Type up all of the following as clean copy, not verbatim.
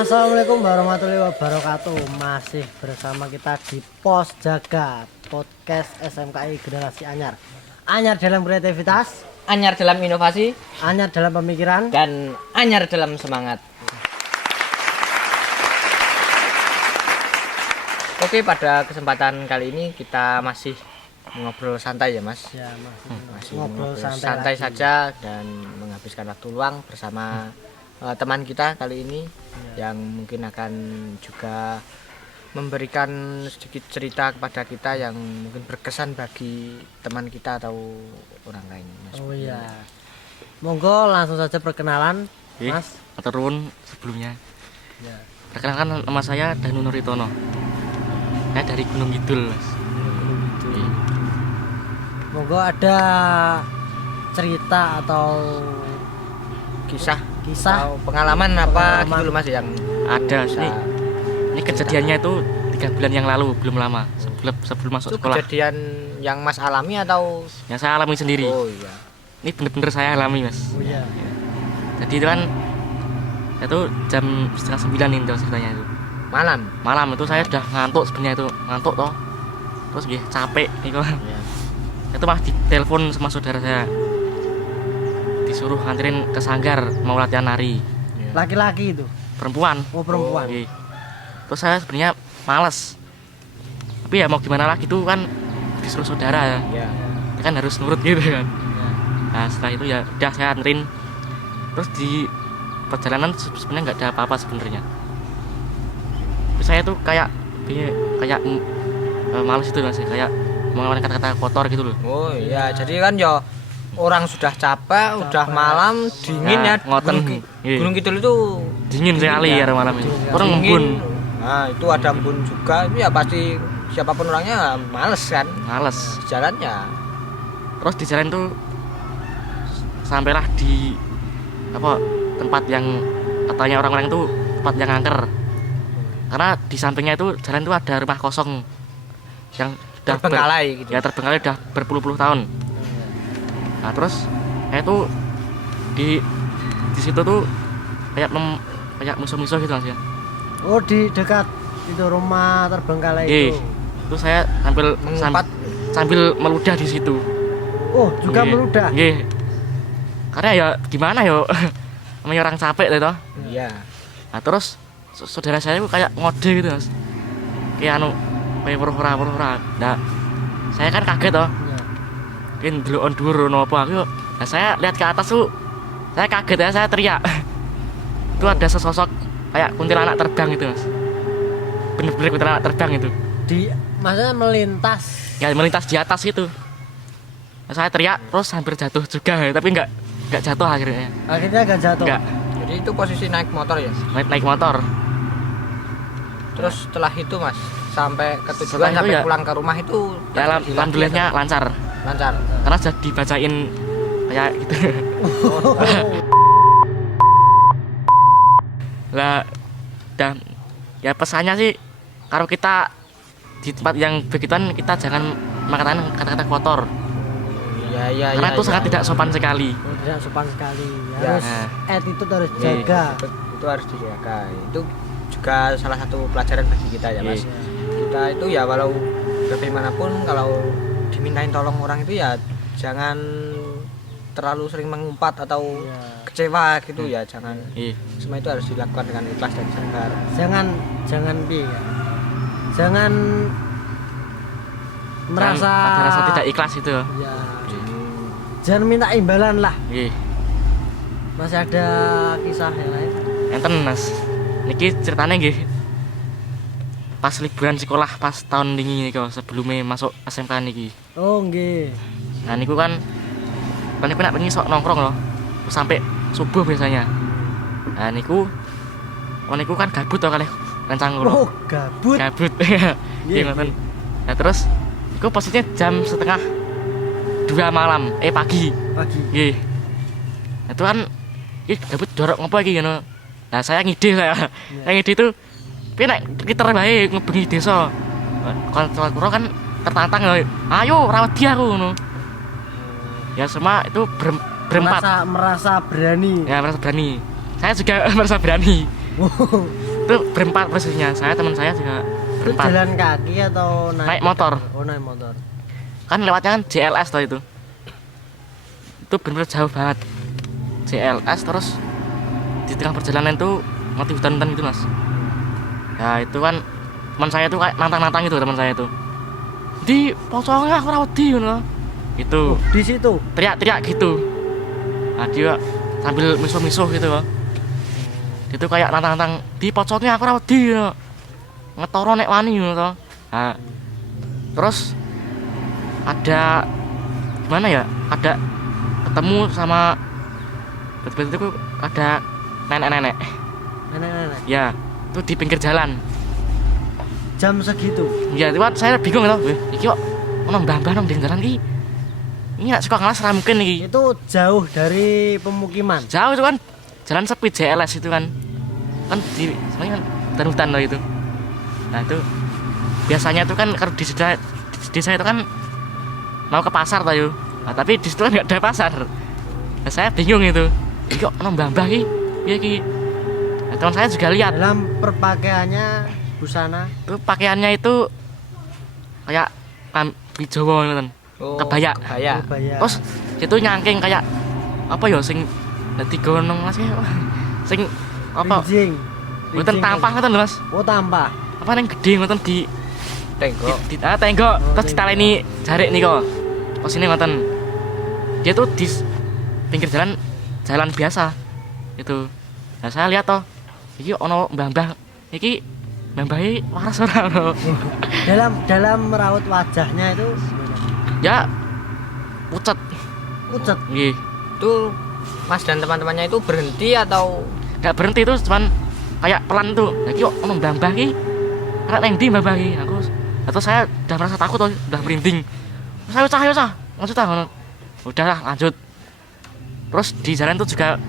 Assalamualaikum warahmatullahi wabarakatuh. Masih bersama kita di Pos Jaga Podcast SMKI Generasi Anyar. Anyar dalam kreativitas, anyar dalam inovasi, anyar dalam pemikiran, dan anyar dalam semangat. Oke, pada kesempatan kali ini kita masih ngobrol santai ya Mas. ya Masih ngobrol santai lagi. saja dan menghabiskan waktu luang bersama teman kita kali ini yang mungkin akan juga memberikan sedikit cerita kepada kita yang mungkin berkesan bagi teman kita atau orang lain, Mas. Oh iya. Monggo langsung saja perkenalan, Mas. Turun sebelumnya. Ya. Perkenalkan, nama saya Danu Nuritono. Saya dari Gunung Kidul, Mas. Monggo ada cerita atau Kisah kisah atau pengalaman apa Pengalaman. gitu loh Mas yang Ada bisa. ini kejadiannya itu 3 bulan yang lalu, belum lama, sebelum masuk Itu sekolah. kejadian yang Mas alami atau Yang saya alami sendiri. oh iya. Ini bener-bener saya alami, Mas. oh iya. Jadi itu kan itu jam 8:30 itu ceritanya itu. Malam. Itu saya udah ngantuk sebenarnya itu, ngantuk toh. Terus nggih capek niku. Iya. Itu malah ditelepon sama saudara saya. Disuruh nganterin ke sanggar mau latihan nari. Laki-laki itu. Perempuan. Oh, perempuan. Nggih. Terus saya sebenarnya males. Tapi ya mau gimana lagi, itu kan disuruh saudara ya. Iya. Ya kan harus nurut gitu kan. Ya. Nah setelah itu ya udah saya anterin. Terus di perjalanan sebenarnya nggak ada apa-apa sebenarnya. Terus saya tuh kayak males itu Mas, kayak mengeluarkan kata-kata kotor gitu loh. Oh iya, jadi kan ya orang sudah capek, udah malam, dingin ya. Ngoten. Iya. Gunung Kidul itu Dingin sekali ya malam ini. Dingin. Orang dingin. embun, Nah, itu ada embun juga. Itu ya pasti siapapun orangnya males kan males. di jalannya. Terus di jalan tuh sampailah di tempat yang katanya orang-orang itu tempat yang angker. Karena di sampingnya itu jalan itu ada rumah kosong yang udah Terbengkalai gitu. ya terbengkalai udah berpuluh-puluh tahun. Nah terus saya tuh di situ tuh kayak musuh-musuh gitu Mas ya. Oh, di dekat itu rumah terbengkalai itu. Terus saya Mengumpat. sambil meludah di situ. Oh, juga Nggih. meludah. Nggih. Karena ya gimana yo, namanya orang capek gitu. Iya. Nah terus saudara saya itu kayak ngode gitu Mas. Kayak kayak pura-pura. Nah saya kan kaget toh. Ya. Mungkin dulu on dhuwur ono apa aku. Nah saya lihat ke atas tuh, saya kaget ya, saya teriak. Itu ada sesosok kayak kuntilanak terbang gitu Mas. Bener-bener kuntilanak terbang itu. Maksudnya melintas. Ya melintas di atas itu. Nah, saya teriak terus hampir jatuh juga, tapi enggak jatuh akhirnya. Akhirnya gak jatuh. Enggak, Jadi itu posisi naik motor ya. naik motor. Terus setelah itu Mas sampai ke tujuan Setelah itu sampai ya- pulang ke rumah itu Ya alhamdulillahnya lancar. lancar. Karena sudah dibacain kayak gitu. Lah dan ya pesannya sih, kalau kita di tempat yang begituan kita jangan mengatakan kata-kata kotor. Iya. Karena itu sangat tidak sopan sekali. Oh, tidak sopan sekali. Ya. Harus attitude harus Iya. jaga. Itu harus dijaga. Itu juga salah satu pelajaran bagi kita ya Mas. Iya. Kita itu ya walau bagaimanapun kalau dimintain tolong orang itu ya jangan terlalu sering mengumpat atau Ya. kecewa gitu ya, jangan. Iya. Semua itu harus dilakukan dengan ikhlas dan sabar. Jangan piye ya. Jangan merasa Ada rasa tidak ikhlas itu. ya. Jangan minta imbalan lah. Iya. Masih ada kisah yang lain? Enten Mas. Niki ceritanya nggih. Pas liburan sekolah pas tahun wingi niku sebelumnya masuk SMK niki. Oh, nggih. Nah niku kan niku nak pengen sok nongkrong loh. Terus sampai subuh biasanya. Nah niku kan gabut toh kalih rencang kula. Oh, gabut. Gabut. Iya, Nggih ngoten. Nah terus niku posisinya jam 1:30 malam, pagi. Pagi. Nggih. Itu kan gabut jorok ngopo iki ngono. Nah saya ngide saya. Saya ngide itu piye nek kita bae ngebengi desa. Kanca kula kan tertantang ya. Ayo rawat dia aku ngono. Ya semua itu berempat. Merasa berani. Ya merasa berani. Saya juga merasa berani. Itu berempat persisnya. Saya teman saya juga Itu berempat. jalan kaki atau Naik motor. Oh, naik motor. Kan lewatnya kan JLS toh itu. Itu benar-benar jauh banget. JLS terus di tengah perjalanan itu mati hutan-hutan gitu mas. Ya itu kan teman saya itu kayak nantang-nantang gitu teman saya itu. Di pocongnya aku rawedi ngono. Gitu. Di situ. Teriak-teriak gitu. Nah dia sambil misuh-misuh gitu loh. Itu kayak nantang-nantang di pocongnya aku rawedi ngono. Ngetoro nek wani ngono to. Nah, terus ada gimana ya? Ada ketemu sama betul-betul itu ada nenek-nenek. Nenek-nenek. Ya, itu di pinggir jalan. Jam segitu. Ya, itu kan saya bingung gitu. Iki kok ono mbah-mbah nang pinggir jalan iki. Ini gak suka ngalas ra mungkin iki. Itu jauh dari pemukiman. Jauh itu kan jalan sepi JLS itu kan. Kan di sebenarnya kan hutan loh itu. Nah, itu biasanya itu kan kalau di desa itu kan mau ke pasar toh yuk. Nah, tapi di situ kan enggak ada pasar. Nah, saya bingung itu. Iki kok ono mbah-mbah iki. Piye iki? Nah, teman saya juga lihat. Dalam perpakaiannya busana. Itu pakaiannya itu kayak Jawa ngoten. Kebaya. Kebaya. Kebaya. Terus itu nyangking kayak apa ya sing dadi gonong Mas ya. Sing apa? Rinjing. Mboten tampah ngoten lho Mas. Oh, tampah. Apa ning gede ngoten di Tengok. tenggok Oh, terus ditaleni jarik niku. Pas ini ngoten. Dia tuh di pinggir jalan biasa. Itu. Nah, saya lihat toh. Iki ono mbah-mbah. Iki mbah-mbahe waras ora ono. Dalam merawat wajahnya itu gimana? Ya pucet. Pucet. Nggih. Itu Mas dan teman-temannya itu berhenti atau Gak berhenti itu cuman kayak pelan tuh. Iki kok ono mbah-mbah iki. Arek nang ndi mbah-mbah iki? Atau saya udah merasa takut tuh, udah merinding. Saya usah. Lanjut ngono. Udahlah, lanjut. Terus di jalan itu juga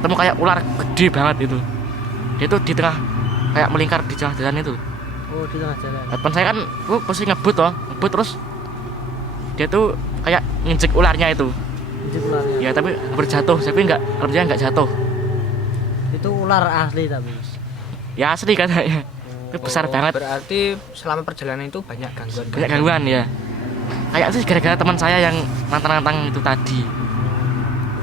ketemu kayak ular gede banget itu. Dia tuh di tengah kayak melingkar di tengah jalan itu. Oh, di tengah jalan. Depan saya kan pasti ngebut terus dia tuh kayak nginjek ularnya itu. Injek ularnya. Ya tapi berjatuh, tapi alhamdulillah enggak jatuh. Itu ular asli tapi. Ya asli katanya. Itu besar banget. berarti selama perjalanan itu banyak gangguan? Banyak gangguan ya. Kayak sih gara-gara teman saya yang nantang-nantang itu tadi.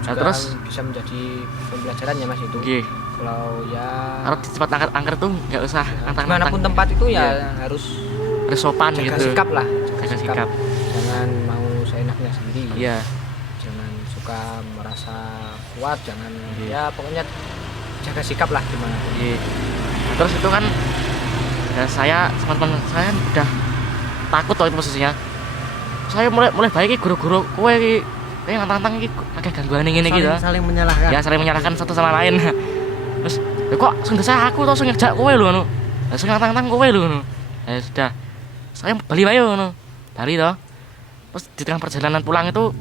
Nah, Juga terus bisa menjadi pembelajaran ya Mas itu. nggih, Kalau ya kalau di tempat angker tuh nggak usah nantang-nantang. dimanapun tempat itu ya Iya. harus Harus sopan jaga gitu. sikap lah. Jaga sikap. Jangan mau seenaknya sendiri. Iya. Jangan suka merasa kuat. Jangan Iya. ya pokoknya jaga sikap lah gimana. Iya. Nah, terus itu kan ya saya teman-teman saya kan udah takut tuh itu posisinya. Saya mulai baik guru-guru kowe iki kayak nantang-nantang iki agak gangguan ngene iki to. Saling menyalahkan. Ya saling menyalahkan satu sama lain. Terus ya kok sing saya aku to sing ngejak kowe lho ngono. Lah sing nantang-nantang kowe lho ngono. Ya sudah. Saya bali wae ngono. Bali to. Terus di tengah perjalanan pulang itu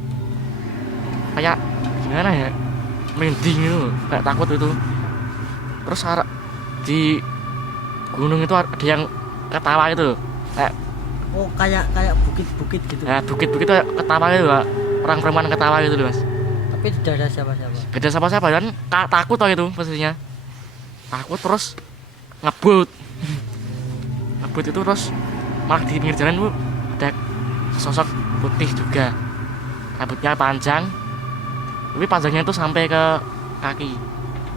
kayak gimana ya? Merinding itu, kayak takut itu. Terus di gunung itu ada yang ketawa itu. Kayak Oh, kayak bukit-bukit gitu. ya bukit-bukit itu ketawa gitu Pak. Orang perempuan ketawa gitu loh Mas. Tapi tidak ada siapa-siapa. Beda siapa-siapa kan takut toh itu posisinya. Takut terus ngebut. Ngebut itu terus malah di pinggir jalan itu ada sosok putih juga. Rambutnya panjang. Tapi panjangnya itu sampai ke kaki.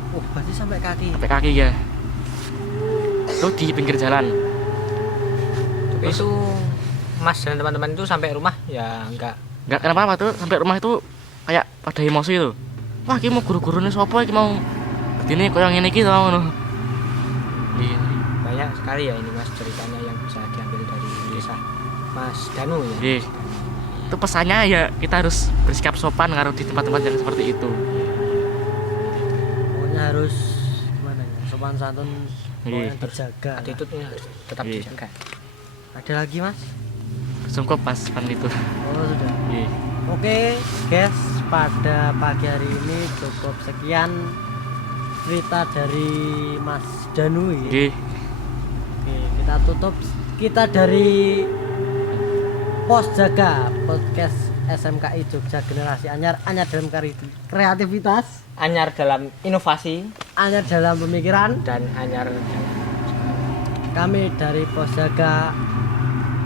Oh, berarti sampai kaki. Sampai kaki ya. Itu di pinggir jalan. Tapi itu Mas dan teman-teman itu sampai rumah ya enggak. Enggak kenapa-apa tuh sampai rumah itu kayak pada emosi itu. Wah, iki mau guru-gurune sapa iki mau begini koyo ngene iki to ngono. Iya. Banyak sekali ya ini Mas ceritanya yang bisa diambil dari kisah Mas Danu ya. Iya. Itu pesannya ya kita harus bersikap sopan karo di tempat-tempat yang seperti itu. Pokoknya harus gimana ya? Sopan santun pokoknya Iya. dijaga. Attitude-nya harus tetap Iya. dijaga. Ada lagi, Mas? Sungguh pas pan itu. Oh, sudah. Iya. Oke, guys, pada pagi hari ini cukup sekian cerita dari Mas Danu ya. Iya. Oke, kita tutup. Kita dari Pos Jaga Podcast SMKI Jogja Generasi Anyar dalam kreativitas, Anyar dalam inovasi anyar dalam pemikiran. dan anyar dalam Kami dari Pos Jaga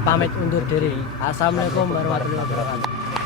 pamit undur diri. Assalamualaikum warahmatullahi wabarakatuh.